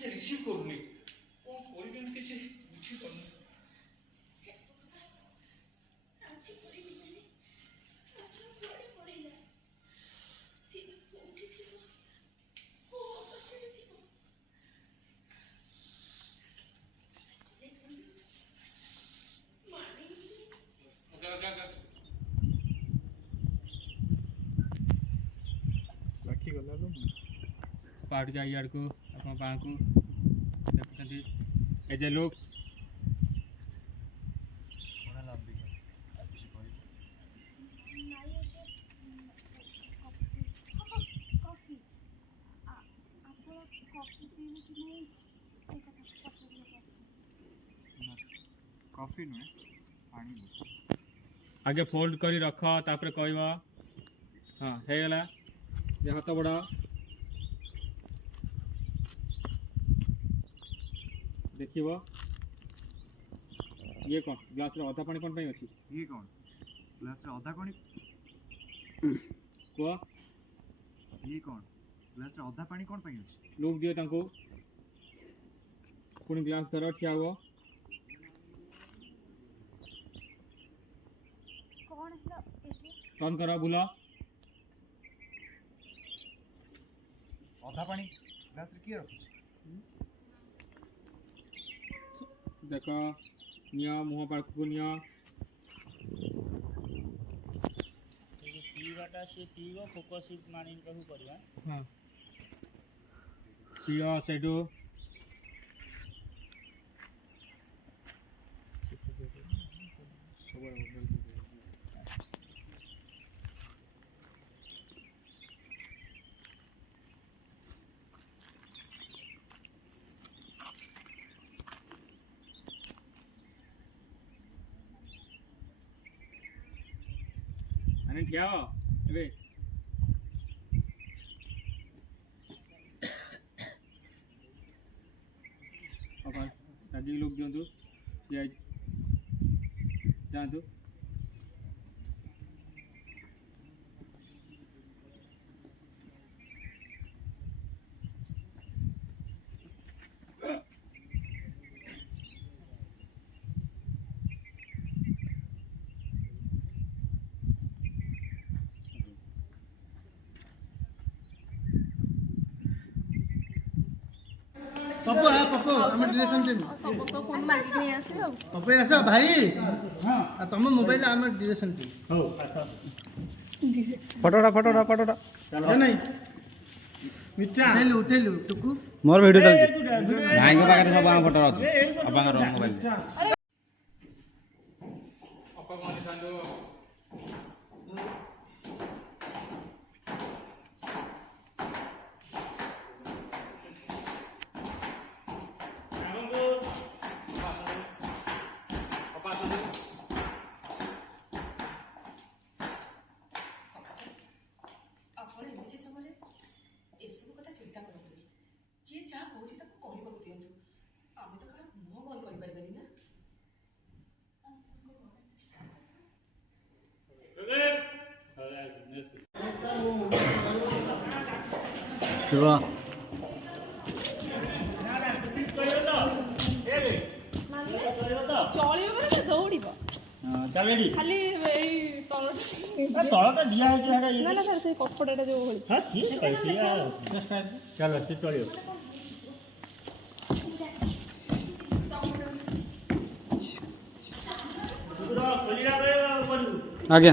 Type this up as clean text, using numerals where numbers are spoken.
से रिसीव करूनी कौन कोई भी किसी बुझी पानी आज पड़ी दिमाने आज पड़ी पड़ीला सी उठी थियो को अवस्था रे थियो मानी ओके बाकी गला लो पार्ट जाई यार को अपन पां को देखुछंती ए जे लोग कोना नाम भी किसी कोई नाई আছে कॉफी आपको कॉफी पीने की नहीं एक कप पचड़िए कॉफी नुए पानी बस आगे फोल्ड करी रख तापर कहबा हां हे गेला जे हाथ बड़ा देखिबो ये कौन ग्लास रे आधा पानी कौन पई अछि ये कौन ग्लास रे आधा पानी को ये कौन ग्लास रे आधा पानी कौन पई अछि लोग दियो तांको पुनी ग्लास धरो ठिया हुआ कौन है ऐसे टर्न करो बुला आधा पानी ग्लास रे किए रखछ देखो निया मुंह पर को निया पीवाटा से पीव फोकस मानी कहू करिया हां पियो सेडो अने क्या अबे अपन दादी लोग दियंतु या जानतु पप्पू है पप्पू हम डिरेक्शन टीम सब तो फोन मागिक नहीं आसे पप्पू आस भाई हां तुम मोबाइल हम डिरेक्शन टीम हो फटोड़ा है नहीं मिठा उठेलु टुकु मोर वीडियो चलछि भाई के पाखरे सब आ फोटो अछि अबांग रो मोबाइल अपा कोनी सांदो ଆପଣ ଏମିତି ସମୟରେ ଏସବୁ କଥା ଚିନ୍ତା କରନ୍ତୁନି ଯିଏ ଯାହା କହୁଛି ତାକୁ କହିବାକୁ ଦିଅନ୍ତୁ ଆମେ ତ କାହାର ମୁହଁ ବନ୍ଦ କରିପାରିବାନି ନା शिवा चलियो माने दौड़िबो चल रेडी खाली एई तळटा तळटा दिया है जो है ना ना सर से कपड़ाटा जो होली हां ठीक है से जस्ट चलो से चलियो पूरा खोलिया रे बंधु आगे